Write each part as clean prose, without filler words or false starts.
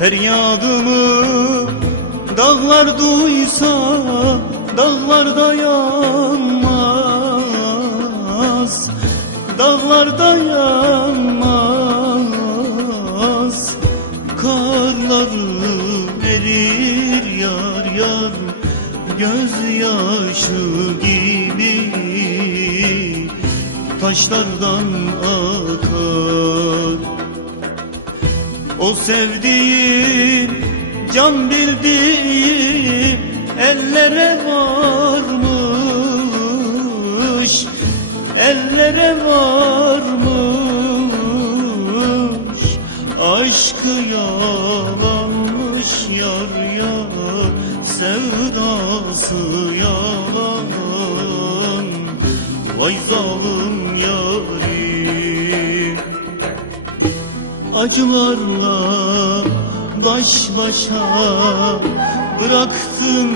Feryadımı dağlar duysa dağlar dayanmaz, dağlar dayanmaz. Karları erir yar yar, gözyaşı gibi taşlardan akar. O sevdiğim, can bildiğim ellere varmış, ellere varmış. Aşkı yalanmış yar yar, sevdası yalan. Vay zalim yarim, acılarla baş başa bıraktın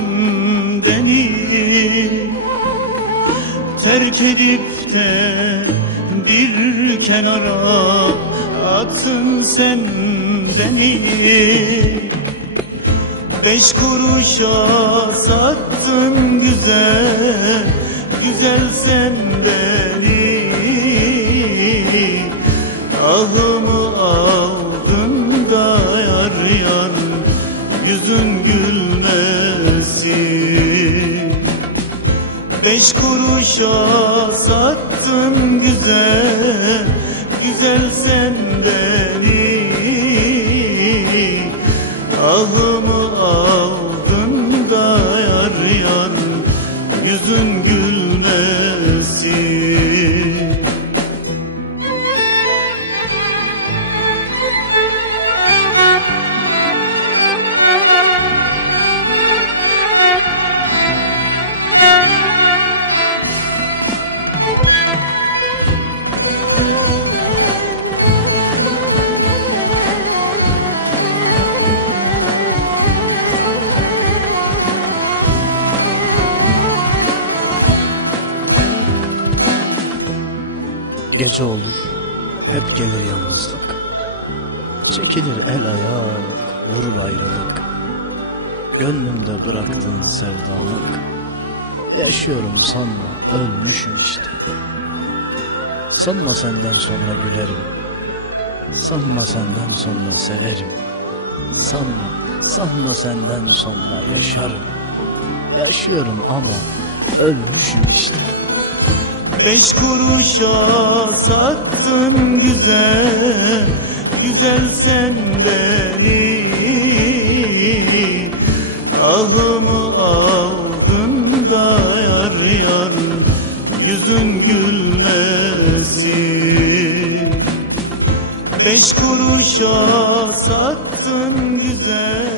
beni. Terk edip de bir kenara attın sen beni. 5 kuruşa sattın güzel, güzel sen beni. Ahımı aldın da yar yar, yüzün gülmesin. 5 kuruşa sattın güzel, güzel sen beni. Ahımı aldın da yar yar, yüzün gülmesin. Gece olur, hep gelir yalnızlık. Çekilir el ayak, vurur ayrılık. Gönlümde bıraktığın sevdalık. Yaşıyorum sanma, ölmüşüm işte. Sanma senden sonra gülerim, sanma senden sonra severim. Sanma senden sonra yaşarım. Yaşıyorum ama ölmüşüm işte. 5 kuruşa sattın güzel, güzel sen beni. Ahımı aldın da yar yar, yüzün gülmesin. 5 kuruşa sattın güzel.